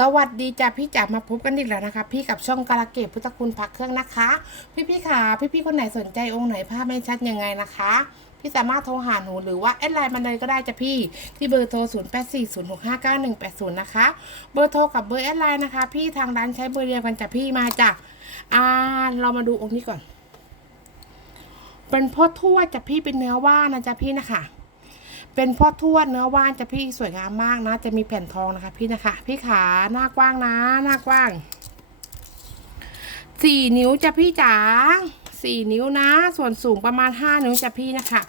สวัสดีจ้ะพี่จ๋ามาพบกันอีกแล้วนะคะ พี่กับช่องกาลเกตพุทธคุณพักเครื่องนะคะ พี่พี่ขาพี่พี่ๆคนไหนสนใจองค์ไหนภาพไม่ชัดยังไงนะคะ พี่สามารถโทรหาหนูหรือว่าแอดไลน์มาเลยก็ได้จ้ะพี่ที่เบอร์โทร 0 8 4 0 6 5 9 1 8 0 นะคะ เบอร์โทรกับเบอร์แอดไลน์นะคะ พี่ทางร้านใช้เบอร์เดียวกันจ้ะพี่มาจ้ะอ่าเรามาดูองค์นี้ก่อน เป็นพ่อทวจ้ะพี่เป็นเนื้อว่านะจ๊ะพี่นะคะ เป็นพ่อทวดเนื้อว่านจะพี่สวยงามมากนะ จะมีแผ่นทองนะคะ พี่นะคะ พี่ขาหน้ากว้างนะ หน้ากว้างสี่นิ้วจะพี่จ๋าสี่นิ้วนะ ส่วนสูงประมาณห้านิ้วจะพี่นะคะ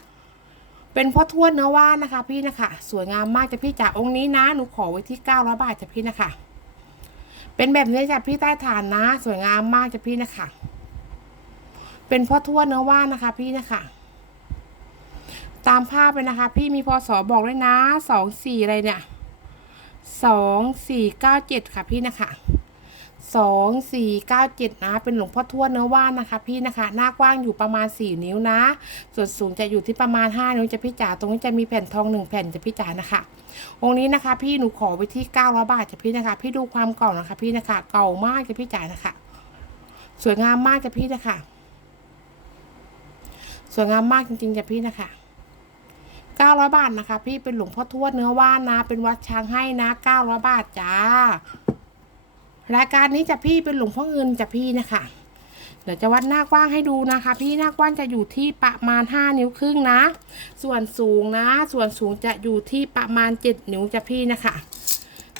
เป็นพ่อทวดเนื้อว่านนะคะ พี่นะคะ สวยงามมากจะพี่จ๋าองค์นี้นะหนูขอไว้ที่เก้าร้อยบาทจะพี่นะคะ เป็นแบบนี้จะพี่ใต้ฐานนะ สวยงามมากจะพี่นะคะ เป็นพ่อทวดเนื้อว่านนะคะ พี่นะคะ ตามภาพเลยนะคะ พี่มีพศบอกด้วยนะสองสี่อะไรเนี่ยสองสี่เก้าเจ็ดค่ะพี่นะคะสองสี่เก้าเจ็ดนะ เป็นหลวงพ่อทวดเนื้อว่านนะคะ พี่นะคะ หน้ากว้างอยู่ประมาณสี่นิ้วนะ ส่วนสูงจะอยู่ที่ประมาณห้านิ้วจะพี่จ๋าตรงนี้จะมีแผ่นทองหนึ่งแผ่นจะพี่จ๋านะคะ องค์นี้นะคะ พี่หนูขอไว้ที่เก้าร้อยบาทจะพี่นะคะ พี่ดูความเก่านะคะ พี่นะคะ เก่ามากจะพี่จ๋านะคะ สวยงามมากจะพี่นะคะ สวยงามมากจริงๆจะพี่นะคะ 900 บาทนะคะ พี่เป็นหลวงพ่อทวดเนื้อว่านนะ เป็นวัดช้างให้นะ900บาทจ้ารายการนี้จะพี่เป็นหลวงพ่อเงินจะพี่นะคะ เดี๋ยวจะวัดหน้ากว้างให้ดูนะคะ พี่หน้ากว้างจะอยู่ที่ประมาณ 5 นิ้วครึ่งนะ ส่วนสูงนะ ส่วนสูงจะอยู่ที่ประมาณ 7 นิ้วจะพี่นะคะ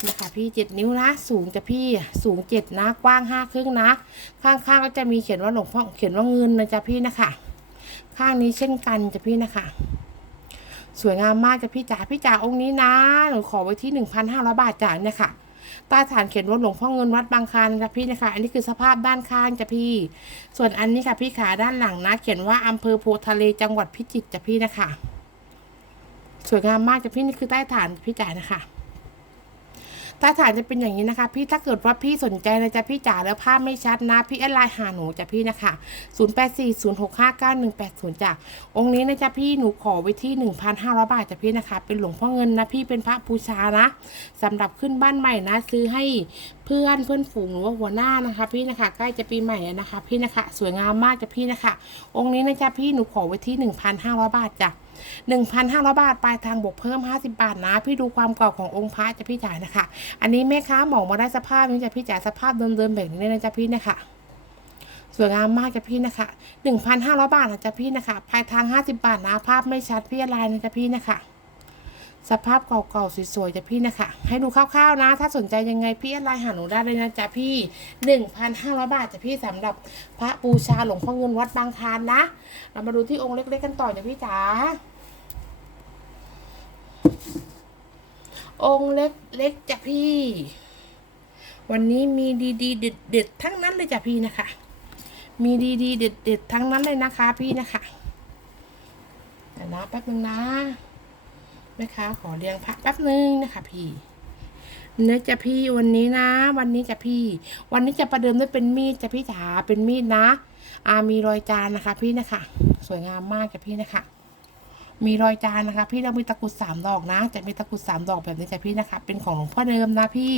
นะคะพี่ 7 นิ้วนะสูงจะพี่สูง 7 นะกว้าง5ครึ่งนะ ข้างๆก็จะมีเขียนว่าหลวงพ่อเขียนว่าเงินนะจ๊ะพี่นะคะ ข้างนี้เช่นกันจะพี่นะคะ สวยงามมากจ้ะพี่จ๋าพี่จ๋าองค์นี้นะหนูขอไว้ที่หนึ่งพันห้าร้อยบาทจ้ะเนี่ยค่ะใต้ฐานเขียนว่าหลวงพ่อเงินวัดบางคานจ้ะพี่นะคะ อันนี้คือสภาพด้านข้างจ้ะพี่ ส่วนอันนี้ค่ะพี่ขาด้านหลังนะ เขียนว่าอำเภอโพทะเลจังหวัดพิจิตรจ้ะพี่นะคะ สวยงามมากจ้ะพี่นี่คือใต้ฐานพี่จ๋านะคะ ใต้ฐานจะเป็นอย่างนี้นะคะ พี่ถ้าเกิดว่าพี่สนใจนะจ๊ะพี่จ๋าแล้วภาพไม่ชัดนะ พี่แอดไลน์หาหนูจ้ะพี่นะคะ 0 8 4 0 6 5 9 1 8 0จ้ะองค์นี้นะจ๊ะพี่หนูขอไว้ที่ 1,500 บาทจ้ะพี่นะคะ เป็นหลวงพ่อเงินนะพี่เป็นพระบูชานะสำหรับขึ้นบ้านใหม่นะ ซื้อให้เพื่อนเพื่อนฝูงหรือว่าหัวหน้านะคะ พี่นะคะใกล้จะปีใหม่แล้วนะคะ พี่นะคะ สวยงามมากจ้ะพี่นะคะ องค์นี้นะจ๊ะพี่หนูขอไว้ที่ 1,500 บาทจ้ะ 1,500 บาทปลายทางบวกเพิ่ม 50 บาทนะ พี่ดูความเก่าขององค์พระจะพี่จ่ายนะคะ อันนี้แม่ค้าหมองมาได้สภาพนี้จะพี่จ่ายสภาพเดิมๆแบบนี้เลยนะจ๊ะพี่นะคะสวยงามมากจ้ะพี่นะคะ1,500 บาทนะจ๊ะพี่นะคะปลายทาง 50 บาทนะ ภาพไม่ชัดพี่อะไรนะจ๊ะพี่นะคะ สภาพเก่าๆสวยๆจ้ะพี่นะคะ ให้ดูคร่าวๆนะ ถ้าสนใจยังไงพี่อะไรหาหนูได้เลยนะจ๊ะพี่ 1,500 บาทจ้ะพี่สำหรับพระบูชาหลวงพ่อเงินวัดบางคานนะ เรามาดูที่องค์เล็กๆกันต่อจ้ะพี่จ๋าองค์เล็กเล็กจ้ะพี่ วันนี้มีดีดีเด็ดๆทั้งนั้นเลยจ้ะพี่นะคะ มีดีดีเด็ดเด็ดๆทั้งนั้นเลยนะคะพี่นะคะเดี๋ยวนะแป๊บนึงนะ แม่ค้าขอเรียงพระแป๊บนึงนะคะพี่เนื้อจะพี่วันนี้นะ วันนี้จะพี่ วันนี้จะประเดิมด้วยเป็นมีดจะพี่จ๋าเป็นมีดนะอามีรอยจานนะคะ พี่นะคะ สวยงามมากจ้ะพี่นะคะ มีรอยจานนะคะ พี่เรามีตะกรุดสามดอกนะ จะมีตะกรุดสามดอกแบบนี้จ้ะพี่นะคะ เป็นของหลวงพ่อเดิมนะพี่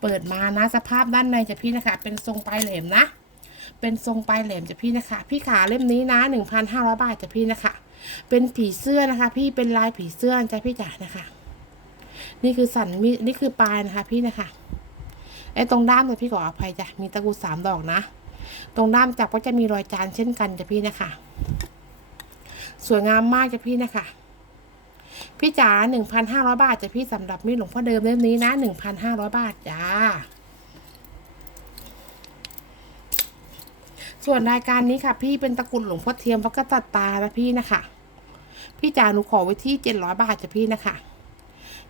เปิดมานะ สภาพด้านในจ้ะพี่นะคะ เป็นทรงปลายแหลมนะ เป็นทรงปลายแหลมจ้ะพี่นะคะ พี่ขาเล่มนี้นะหนึ่งพันห้าร้อยบาทจ้ะพี่นะคะ เป็นผีเสื้อนะคะ พี่เป็นลายผีเสื้อจ้ะพี่จ๋านะคะ นี่คือสันมีนี่คือปลายนะคะ พี่นะคะไอ้ตรงด้ามเลยพี่ขออภัยจ้ะมีตะกรุสามดอกนะ ตรงด้ามจับก็จะมีรอยจานเช่นกันจ้ะพี่นะคะ สวยงามมากจ้ะพี่นะคะพี่จ๋าหนึ่งพันห้าร้อยบาทจ้ะพี่สำหรับมีดหลวงพ่อเดิมเล่มนี้นะหนึ่งพันห้าร้อยบาทจ้า ส่วนรายการนี้ค่ะ พี่เป็นตะกรุดหลวงพ่อเทียมพระกษัตตานะพี่นะคะ พี่จ๋าหนูขอไว้ที่เจ็ดร้อยบาทจ้ะพี่นะคะ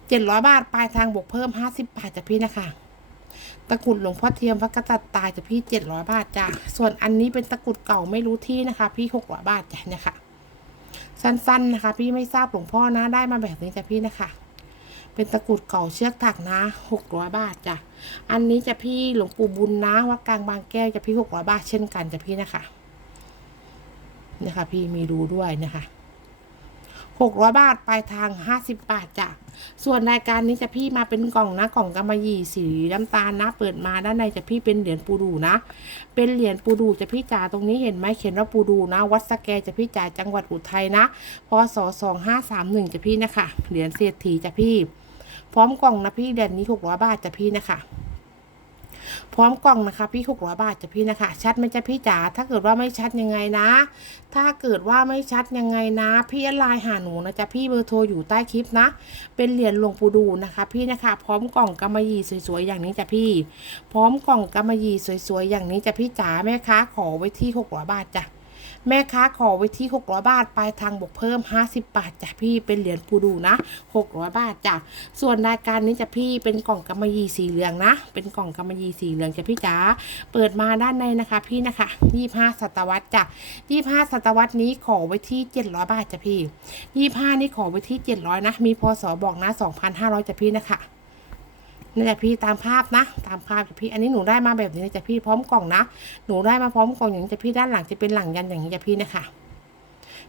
เจ็ดร้อยบาทปลายทางบวกเพิ่มห้าสิบบาทจ้ะพี่นะคะตะกุดหลวงพ่อเทียมพระกษัตริย์ตายจะพี่เจ็ดร้อยบาทจ้ะ ส่วนอันนี้เป็นตะกุดเก่าไม่รู้ที่นะคะ พี่หกร้อยบาทจ้ะเนี่ยค่ะ สั้นๆนะคะ พี่ไม่ทราบหลวงพ่อนะได้มาแบบนี้จ้ะพี่นะคะ เป็นตะกรุดเก่าเชือกถักนะหกร้อยบาทจ้ะ อันนี้จะพี่หลวงปู่บุญนะวัดกลางบางแก้วจะพี่หกร้อยบาทเช่นกันจะพี่นะคะนะคะพี่มีรูด้วยนะคะ หกร้อยบาท ปลายทางห้าสิบบาทจ้ะ ส่วนรายการนี้จะพี่มาเป็นกล่องนะ กล่องกำมะหยี่สีน้ำตาลนะ เปิดมาด้านในจะพี่เป็นเหรียญปูดูนะ เป็นเหรียญปูดูจะพี่จ่าตรงนี้เห็นไหมเขียนว่าปูดูนะ วัดสแกจะพี่จ่าจังหวัดอุทัยนะ พศสองห้าสามหนึ่งจะพี่นะคะ เหรียญเศรษฐีจะพี่ พร้อมกล่องนะพี่เหรียญนี้หกร้อยบาทจะพี่นะคะ พร้อมกล่องนะคะ พี่หกร้อยบาทจะพี่นะคะ ชัดไหมจะพี่จ๋าถ้าเกิดว่าไม่ชัดยังไงนะ ถ้าเกิดว่าไม่ชัดยังไงนะ พี่ไลน์หาหนูนะจ๊ะพี่เบอร์โทรอยู่ใต้คลิปนะ เป็นเหรียญหลวงปู่ดูนะคะ พี่นะคะ พร้อมกล่องกำมะหยี่สวยๆอย่างนี้จ้ะพี่ พร้อมกล่องกำมะหยี่สวยๆอย่างนี้จ้ะพี่จ๋าแม่ค้าขอไว้ที่หกร้อยบาทจ้ะ แม่ค้าขอไว้ที่ 600 บาท ปลายทางบวกเพิ่ม 50 บาทจ้ะพี่เป็นเหรียญปูดูนะ 600 บาทจ้ะส่วนรายการนี้จะพี่เป็นกล่องกำมะหยี่สีเหลืองนะ เป็นกล่องกำมะหยี่สีเหลืองจ้ะพี่จ๋าเปิดมาด้านในนะคะพี่นะคะ 25 ศตวรรษจ้ะ25 ศตวรรษนี้ขอไว้ที่ 700 บาทจ้ะพี่ 25 นี่ขอไว้ที่ 700 นะ มีพศบอกนะ 2,500จ้ะพี่นะคะ นี่แหละพี่ตามภาพนะ ตามภาพจ้ะพี่อันนี้หนูได้มาแบบนี้จ้ะพี่พร้อมกล่องนะหนูได้มาพร้อมกล่องอย่างนี้จ้ะพี่ด้านหลังจะเป็นหลังยันอย่างนี้จ้ะพี่นะคะ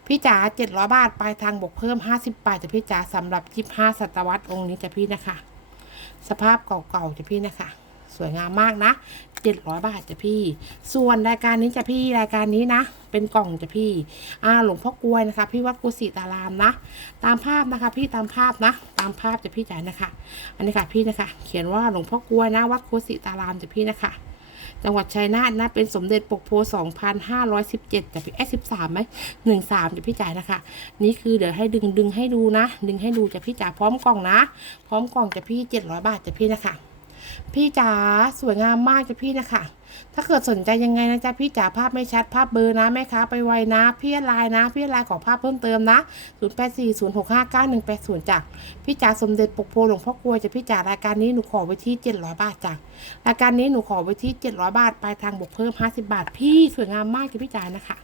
พี่จ๋าเจ็ดร้อยบาทปลายทางบวกเพิ่มห้าสิบบาทจ้ะพี่จ๋าสำหรับจิบห้าศตวรรษองค์นี้จ้ะพี่นะคะ สภาพเก่าๆจ้ะพี่นะคะ สวยงามมากนะ เจ็ดร้อยบาทจ้ะพี่ ส่วนรายการนี้จ้ะพี่รายการนี้นะ เป็นกล่องจ้ะพี่อ่าหลวงพ่อกลวยนะคะ พี่วัดกุศิตารามนะ ตามภาพนะคะ พี่ตามภาพนะ ตามภาพจ้ะพี่จ๋านะคะ อันนี้ค่ะพี่นะคะ เขียนว่าหลวงพ่อกลวยนะวัดกุศิตารามจ้ะพี่นะคะจังหวัดชัยนาทนะ เป็นสมเด็จปกโพ 2,517จะพี่เอ้สิบสามไหมหนึ่งสามจะพี่จ่ายนะคะ นี่คือเดี๋ยวให้ดึงดึงให้ดูนะ ดึงให้ดูจะพี่จ๋าพร้อมกล่องนะ พร้อมกล่องจะพี่เจ็ดร้อยบาทจะพี่นะคะ พี่จ๋าสวยงามมากจะพี่นะคะ ถ้าเกิดสนใจยังไงนะจ๊ะพี่จ๋าภาพไม่ชัดภาพเบอร์นะแม่ค้าไปไวนะพี่ไลน์นะพี่ไลน์ขอภาพเพิ่มเติมนะ 0 8 4 0 6 5 9 1 8 0จ้ะพี่จ๋าสมเด็จปกโพหลวงพ่อกลวยจะพี่จ๋ารายการนี้หนูขอไว้ที่ 700 บาทจ้ะรายการนี้หนูขอไว้ที่ 700 บาทปลายทางบวกเพิ่ม 50 บาท พี่สวยงามมากจ้ะพี่จ๋านะคะ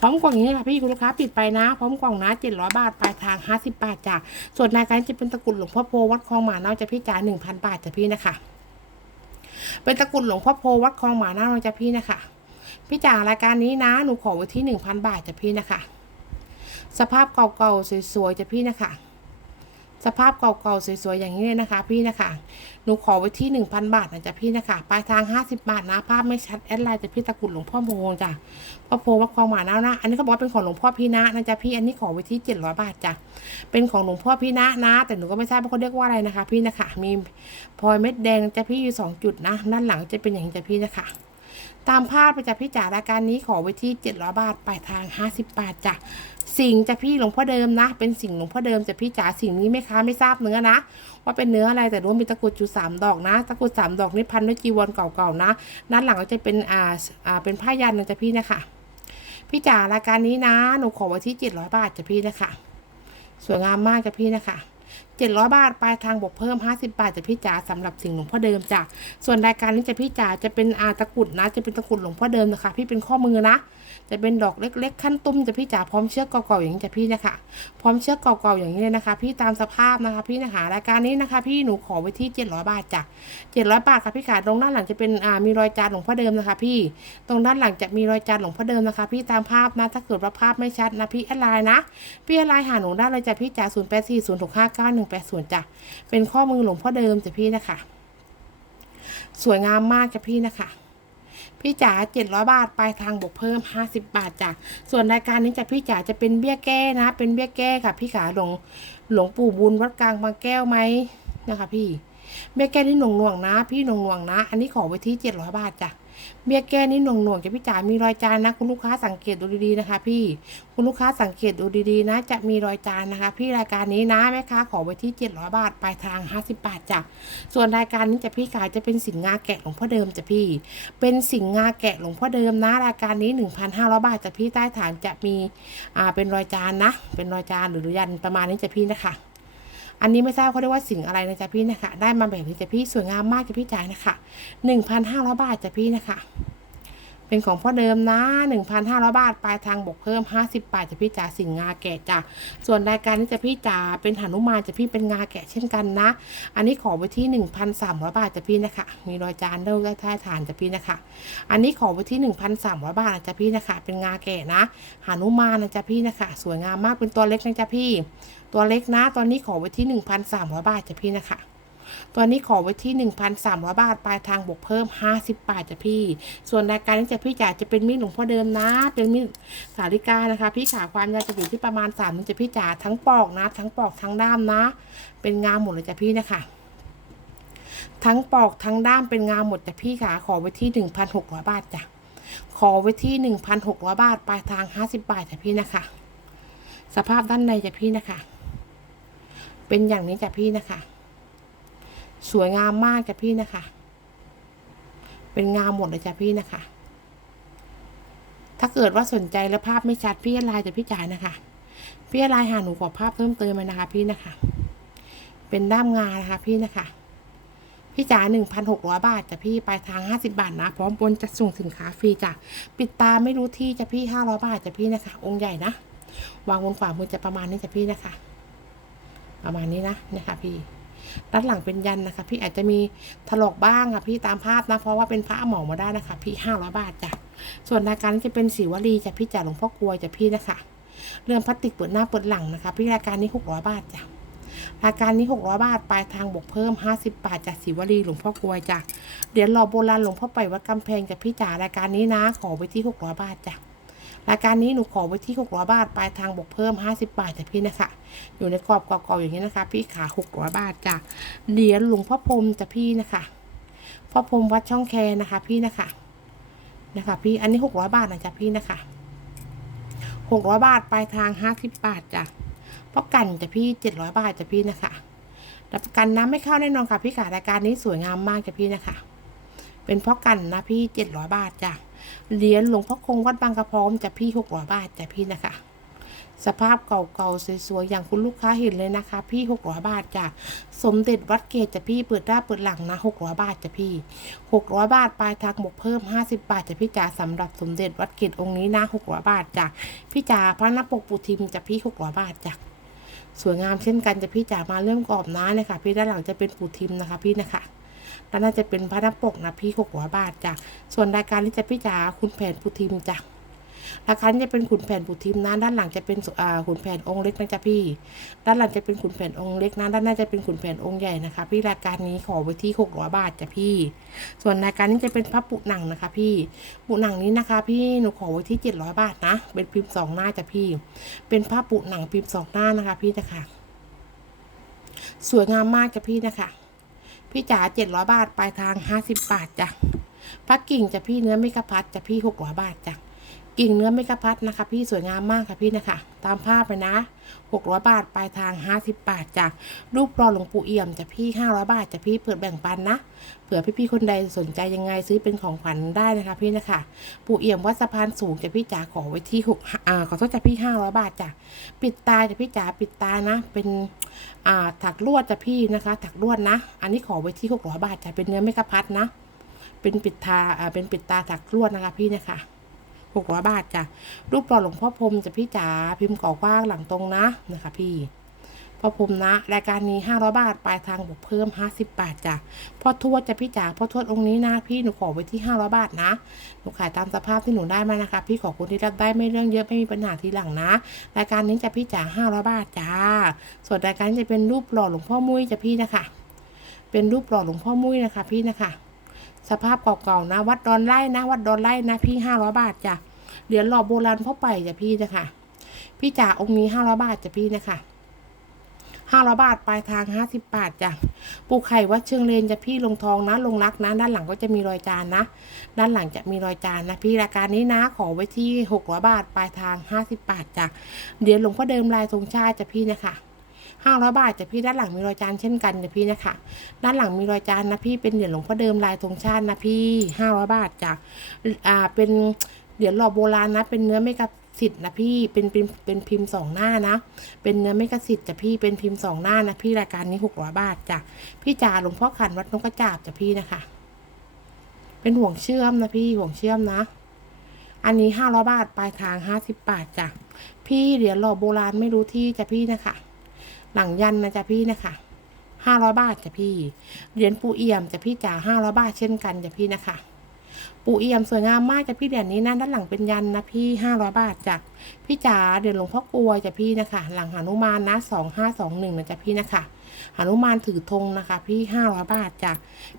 พร้อมกล่องนี้ค่ะพี่คุณลูกค้าปิดไปนะ พร้อมกล่องนะ700บาทปลายทาง50บาทจ้ะส่วนรายการจะเป็นตะกรุดหลวงพ่อโพวัดคลองหมาเน่าจะพี่จ่า1,000บาทจ้ะพี่นะคะ เป็นตะกรุดหลวงพ่อโพวัดคลองหมาเน่าจ้ะพี่นะคะ พี่จ่ารายการนี้นะหนูขอไว้ที่หนึ่งพันบาทจ้ะพี่นะคะ สภาพเก่าๆสวยๆจ้ะพี่นะคะ สภาพเก่าๆสวยๆอย่างนี้เลยนะคะพี่นะคะ หนูขอไว้ที่หนึ่งพันบาทนะจ๊ะพี่นะคะปลายทางห้าสิบาทนะภาพไม่ชัดแอดไลน์จะพี่ตะกุดหลวงพ่อโมงจ้ะพ่อโพวัดคลองหมาเน่านะ อันนี้เขาบอกว่าเป็นของหลวงพ่อพี่นะนะจ๊ะพี่อันนี้ขอไว้ที่เจ็ดร้อยบาทจ้ะเป็นของหลวงพ่อพี่นะนะ แต่หนูก็ไม่ทราบว่าเขาเรียกว่าอะไรนะคะ พี่นะคะมีพลอยเม็ดแดงจ๊ะพี่อยู่สองจุดนะด้านหลังจะเป็นอย่างนี้จ้ะพี่นะคะตามภาพไปจากพี่จ๋ารายการนี้ขอไว้ที่ 700 บาทปลายทาง 50 บาทจ้ะ สิ่งจะพี่หลวงพ่อเดิมนะ เป็นสิ่งหลวงพ่อเดิมจะพี่จ๋าสิ่งนี้ไม่ค้าไม่ทราบเนื้อนะ ว่าเป็นเนื้ออะไรแต่รู้ว่ามีตะกรุดอยู่สามดอกนะตะกรุดสามดอกนี่พันด้วยจีวรเก่าๆนะด้านหลังก็จะเป็นอ่าอ่าเป็นผ้ายันนะจ๊ะพี่นะคะพี่จ๋ารายการนี้นะหนูขอไว้ที่700บาทจ้ะพี่นะคะสวยงามมากจ้ะพี่นะคะ700บาทปลายทางบวกเพิ่ม50บาทจ้ะพี่จ๋าสำหรับสิ่งหลวงพ่อเดิมจ้ะส่วนรายการนี้จะพี่จ๋าจะเป็นอาตะกรุดนะ จะเป็นตะกรุดหลวงพ่อเดิมนะคะ พี่เป็นข้อมือนะ จะเป็นดอกเล็ก ๆ ขั้นตุ้มจะพี่จ๋าพร้อมเชือกเก่าๆอย่างนี้จะพี่นะคะ พร้อมเชือกเก่าๆอย่างนี้เลยนะคะ พี่ตามสภาพนะคะ พี่นะคะรายการนี้นะคะ พี่หนูขอไว้ที่ 700 บาทจ้ะ700 บาทค่ะพี่ขาตรงด้านหลังจะเป็นอ่ามีรอยจานหลวงพ่อเดิมนะคะ พี่ ตรงด้านหลังจะมีรอยจานหลวงพ่อเดิมนะคะ พี่ตามภาพนะถ้าเกิดว่าภาพไม่ชัดนะพี่แอดไลน์นะพี่แอดไลน์หาหนูได้เลยจ้ะพี่จ๋า0 8 4 0 6 5 9 1 8 0จ้ะเป็นข้อมือหลวงพ่อเดิมจ้ะพี่นะคะ สวยงามมากจ้ะพี่นะคะ พี่จ๋า700 บาทปลายทางบวกเพิ่ม 50 บาทจ้ะส่วนรายการนี้จ้ะพี่จ๋าจะเป็นเบี้ยแก้นะ เป็นเบี้ยแก้ค่ะ พี่ขาหลวงหลวงปู่บุญวัดกลางบางแก้วไหมนะคะ พี่เบี้ยแก้นี่หน่วงหน่วงนะ พี่หน่วงหน่วงนะ อันนี้ขอไว้ที่700 บาทจ้ะ เบี้ยแก้นี่หน่วงๆจะพี่จ๋ามีรอยจานนะ คุณลูกค้าสังเกตดูดีๆนะคะ พี่คุณลูกค้าสังเกตดูดีๆนะ จะมีรอยจานนะคะ พี่รายการนี้นะแม่ค้าขอไว้ที่ 700 บาทปลายทาง 50 บาทจ้ะส่วนรายการนี้จะพี่ขายจะเป็นสิงงาแกะหลวงพ่อเดิมจ้ะพี่ เป็นสิงงาแกะหลวงพ่อเดิมนะ รายการนี้ 1,500 บาทจ้ะพี่ใต้ฐานจะมีอ่าเป็นรอยจานนะ เป็นรอยจานหรือยันประมาณนี้จ้ะพี่นะคะ อันนี้ไม่ทราบเขาเรียกว่าสิ่งอะไรนะจ๊ะพี่นะคะ ได้มาแบบนี้จ้ะพี่สวยงามมากจ้ะพี่จ๋านะคะ1,500บาทจ้ะพี่นะคะ เป็นของพ่อเดิมนะ1,500บาทปลายทางบวกเพิ่ม50บบาทจะพี่จ๋าสิงงาแกะจ้ะส่วนรายการนี้จะพี่จ๋าเป็นหนุมานจะพี่เป็นงาแกะเช่นกันนะ อันนี้ขอไว้ที่1,300บาทจะพี่นะคะ มีรอยจานเด้ใต้ฐานจะพี่นะคะ อันนี้ขอไว้ที่1,300บาทนะจะพี่นะคะ เป็นงาแกะนะหนุมานนะจะพี่นะคะ สวยงามมากเป็นตัวเล็กนะจ๊ะพี่ตัวเล็กนะ ตอนนี้ขอไว้ที่ 1,300 บาทจ้ะพี่นะคะตัวนี้ขอไว้ที่ 1,300 บาท ปลายทางบวกเพิ่ม 50 บาทจ้ะพี่ ส่วนรายการนี้จะพี่จ๋าจะเป็นมีดหลวงพ่อเดิมนะ เป็นมีดสาริกานะคะ พี่ขาความยาวจะอยู่ที่ประมาณ3นิ้วจะพี่จ๋าทั้งปอกนะ ทั้งปอกทั้งด้ามนะ เป็นงามหมดเลยจ้ะพี่นะคะทั้งปอกทั้งด้ามเป็นงามหมดจ้ะพี่ขาขอไว้ที่ 1,600 บาทจ้ะขอไว้ที่ 1,600 บาท ปลายทาง 50 บาทจ้ะพี่นะคะ สภาพด้านในจ้ะพี่นะคะ เป็นอย่างนี้จ้ะพี่นะคะ สวยงามมากจ้ะพี่นะคะ เป็นงามหมดเลยจ้ะพี่นะคะ ถ้าเกิดว่าสนใจแล้วภาพไม่ชัดพี่ไลน์จะพี่จ่ายนะคะ พี่ไลน์หาหนูขอภาพเพิ่มเติมมานะคะ พี่นะคะ เป็นด้ามงานะคะ พี่นะคะ พี่จ๋าหนึ่งพันหกร้อยบาทจ้ะพี่ปลายทางห้าสิบาทนะพร้อมบนจะส่งสินค้าฟรีจ้ะปิดตาไม่รู้ที่จ้ะพี่ห้าร้อยบาทจ้ะพี่นะคะ องค์ใหญ่นะวางบนฝ่ามือจะประมาณนี้จ้ะพี่นะคะ ประมาณนี้นะเนี่ยค่ะพี่ด้านหลังเป็นยันนะคะ พี่อาจจะมีถลอกบ้างค่ะ พี่ตามภาพนะเพราะว่าเป็นพระหมอมาได้นะคะ พี่ห้าร้อยบาทจ้ะส่วนรายการนี้จะเป็นสีวลีจ้ะพี่จ่าหลวงพ่อกลวยจ้ะพี่นะคะเรื่องพลาสติกเปิดหน้าเปิดหลังนะคะ พี่รายการนี้หกร้อยบาทจ้ะรายการนี้หกร้อยบาท ปลายทางบวกเพิ่มห้าสิบาทจากสีวลีหลวงพ่อกลวยจ้ะเดี๋ยวรอโบราณหลวงพ่อไปวัดกำแพงจ้ะพี่จ๋ารายการนี้นะ ขอไว้ที่หกร้อยบาทจ้ะ รายการนี้หนูขอไว้ที่หกร้อยบาทปลายทางบวกเพิ่มห้าสิบาทจ้ะพี่นะคะ อยู่ในกรอบกรอบๆอย่างนี้นะคะ พี่ขาหกร้อยบาทจ้ะเหรียญหลวงพ่อพรมจ้ะพี่นะคะพ่อพรมวัดช่องแคนะคะ พี่นะคะ นะคะ พี่อันนี้หกร้อยบาทนะจ๊ะพี่นะคะหกร้อยบาทปลายทางห้าสิบบาทจ้ะพ่อกันจ้ะพี่เจ็ดร้อยบาทจ้ะพี่นะคะรับประกันน้ำไม่เข้าแน่นอนค่ะพี่ขารายการนี้สวยงามมากจ้ะพี่นะคะ เป็นพ่อกันนะพี่เจ็ดร้อยบาทจ้ะ เหรียญหลวงพ่อคงวัดบางกระพร้อมจะพี่หกร้อยบาทจะพี่นะคะ สภาพเก่าๆสวยๆอย่างคุณลูกค้าเห็นเลยนะคะ พี่หกร้อยบาทจ้ะสมเด็จวัดเกตจ้ะพี่เปิดหน้าเปิดหลังนะหกร้อยบาทจะพี่หกร้อยบาทปลายทางบวกเพิ่มห้าสิบบาทจะพี่จ๋าสำหรับสมเด็จวัดเกตองค์นี้นะหกร้อยบาทจ้ะพี่จ๋าพระนปกปุทิมจะพี่หกร้อยบาทจ้ะสวยงามเช่นกันจะพี่จ๋ามาเริ่มกรอบนะเนี่ยค่ะ พี่ด้านหลังจะเป็นปูทิมนะคะพี่นะคะ ด้านหน้าจะเป็นพระนปกนะพี่หกร้อยบาทจ้ะส่วนรายการนี้จะพี่จ๋าคุณแผนปูทิมจ้ะราคาจะเป็นขุนแผนปูทิมนะด้านหลังจะเป็นขุนแผนองค์เล็กนะจ๊ะพี่ ด้านหลังจะเป็นขุนแผนองค์เล็กนะด้านหน้าจะเป็นขุนแผนองค์ใหญ่นะคะ พี่รายการนี้ขอไว้ที่หกร้อยบาทจ้ะพี่ ส่วนรายการนี้จะเป็นพระปุหนังนะคะ พี่ปุหนังนี้นะคะ พี่หนูขอไว้ที่เจ็ดร้อยบาทนะ เป็นพิมพ์สองหน้าจ้ะพี่ เป็นพระปุหนังพิมพ์สองหน้านะคะ พี่นะคะสวยงามมากจ้ะพี่นะคะ พี่จ๋าเจ็ดร้อยบาท ปลายทางห้าสิบบาทจ้ะพักกิ่งจะพี่เนื้อไม่กระพัดจะพี่หกร้อยบาทจ้ะ กิ่งเนื้อเมกะพัดนะคะ พี่สวยงามมากค่ะพี่นะคะ ตามภาพเลยนะหกร้อยบาท ปลายทางห้าสิบาทจ้ะรูปรอหลวงปู่เอี่ยมจะพี่ห้าร้อยบาทจะพี่เปิดแบ่งปันนะเผื่อพี่ๆคนใดสนใจยังไงซื้อเป็นของขวัญได้นะคะพี่นะคะ ปู่เอี่ยมวัดสะพานสูงจะพี่จ๋าขอไว้ที่หกอ่าขอโทษจะพี่ห้าร้อยบาทจ้ะปิดตาจะพี่จ๋าปิดตานะ เป็นอ่าถักลวดจะพี่นะคะ ถักลวดนะ อันนี้ขอไว้ที่หกร้อยบาทจ้ะเป็นเนื้อเมกะพัดนะ เป็นปิดตาอ่าเป็นปิดตาถักลวดนะคะพี่นะคะ หกร้อยบาทจ้ะรูปหล่อหลวงพ่อพรมจะพี่จ๋าพิมพ์ก่อกว้างหลังตรงนะนะคะพี่พ่อพรมนะ รายการนี้ห้าร้อยบาท ปลายทางบวกเพิ่มห้าสิบบาทจ้ะพ่อทวดจะพี่จ๋าพ่อทวดองค์นี้นะพี่หนูขอไว้ที่ห้าร้อยบาทนะหนูขายตามสภาพที่หนูได้มานะคะ พี่ขอบคุณที่รับได้ไม่เรื่องเยอะไม่มีปัญหาทีหลังนะ รายการนี้จะพี่จ๋าห้าร้อยบาทจ้า ส่วนรายการจะเป็นรูปหล่อหลวงพ่อมุ้ยจะพี่นะคะ เป็นรูปหล่อหลวงพ่อมุ้ยนะคะ พี่นะคะ สภาพเก่าๆนะ วัดดอนไร่นะ วัดดอนไร่นะพี่ห้าร้อยบาทจ้ะเหรียญหล่อโบราณพ่อไปจ้ะพี่นะคะพี่จ๋าองค์นี้ห้าร้อยบาทจ้ะพี่นะคะห้าร้อยบาทปลายทางห้าสิบบาทจ้ะปูไข่วัดเชิงเลนจะพี่ลงทองนะ ลงรักนะ ด้านหลังก็จะมีรอยจานนะ ด้านหลังจะมีรอยจานนะ พี่รายการนี้นะ ขอไว้ที่หกร้อยบาทปลายทางห้าสิบบาทจ้ะเหรียญหลวงพ่อเดิมลายธงชาติจ้ะพี่นะคะ ห้าร้อยบาทจ้ะพี่ด้านหลังมีรอยจานเช่นกันจ้ะพี่นะคะ ด้านหลังมีรอยจานนะพี่เป็นเหรียญหลวงพ่อเดิมลายธงชาตินะพี่ห้าร้อยบาทจ้ะอ่าเป็นเหรียญหล่อโบราณนะ เป็นเนื้อไม่กระสิทธิ์นะพี่เป็นเป็นเป็นพิมพ์สองหน้านะ เป็นเนื้อไม่กระสิทธิ์จ้ะพี่เป็นพิมพ์สองหน้านะพี่รายการนี้หกร้อยบาทจ้ะพี่จ่าหลวงพ่อขันวัดนกกระจาบจ้ะพี่นะคะ เป็นห่วงเชื่อมนะพี่ห่วงเชื่อมนะ อันนี้ห้าร้อยบาทปลายทางห้าสิบบาทจ้ะพี่เหรียญหล่อโบราณไม่รู้ที่จ้ะพี่นะคะ หลังยันนะจ้ะพี่นะคะห้าร้อยบาทจ้ะพี่ เหรียญปูเอี่ยมจ้ะพี่จ๋าห้าร้อยบาทเช่นกันจ้ะพี่นะคะ ปูเอี่ยมสวยงามมากจ้ะพี่เหรียญนี้นะด้านหลังเป็นยันนะพี่ห้าร้อยบาทจ้ะพี่จ๋าเหรียญหลวงพ่อกลวจ้ะพี่นะคะ หลังหานุมานนะสองห้าสองหนึ่งนะจ้ะพี่นะคะหานุมานถือธงนะคะ พี่ห้าร้อยบาทจ้ะ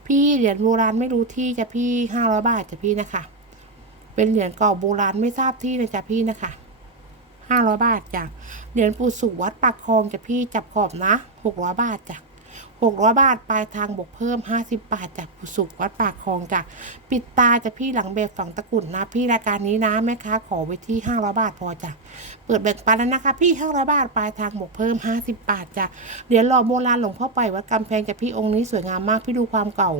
พี่เหรียญโบราณไม่รู้ที่จ้ะพี่ห้าร้อยบาทจ้ะพี่นะคะ เป็นเหรียญเก่าโบราณไม่ทราบที่เลยจ้ะพี่นะคะ ห้าร้อยบาทจ้ะเหรียญปู่สุวัดปากคลองจ้ะพี่จับขอบนะหกร้อยบาทจ้ะ หกร้อยบาท ปลายทางบวกเพิ่มห้าสิบบาท จากปู่สุวัดปากคลองจ้ะปิดตาจะพี่หลังแบบฝั่งตะกุดนะ พี่รายการนี้นะแม่ค้าขอไว้ที่ห้าร้อยบาทพอจ้ะเปิดแบ่งปันแล้วนะคะ พี่ห้าร้อยบาท ปลายทางบวกเพิ่มห้าสิบบาทจ้ะเหรียญหล่อโบราณหลวงพ่อไปวัดกำแพงจะพี่องค์นี้สวยงามมากพี่ดูความเก่า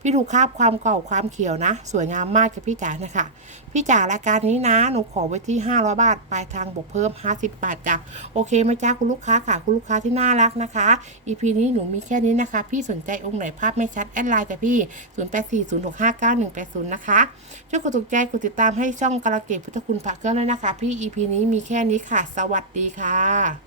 พี่ดูคราบความเก่าความเขียวนะ สวยงามมากจะพี่จ๋านะคะพี่จ๋ารายการนี้นะหนูขอไว้ที่ 500 บาท ปลายทางบวกเพิ่ม 50 บาทจ้ะโอเคไหมจ้าคุณลูกค้าค่ะคุณลูกค้าที่น่ารักนะคะ EP นี้หนูมีแค่นี้นะคะ พี่สนใจองค์ไหนภาพไม่ชัด แอดไลน์จ้ะพี่ 0840659180 นะคะ ช่วยกดถูกใจกดติดตามให้ช่องกระเกตพุทธคุณพระเครื่องด้วยนะคะ พี่ EP นี้มีแค่นี้ค่ะ สวัสดีค่ะ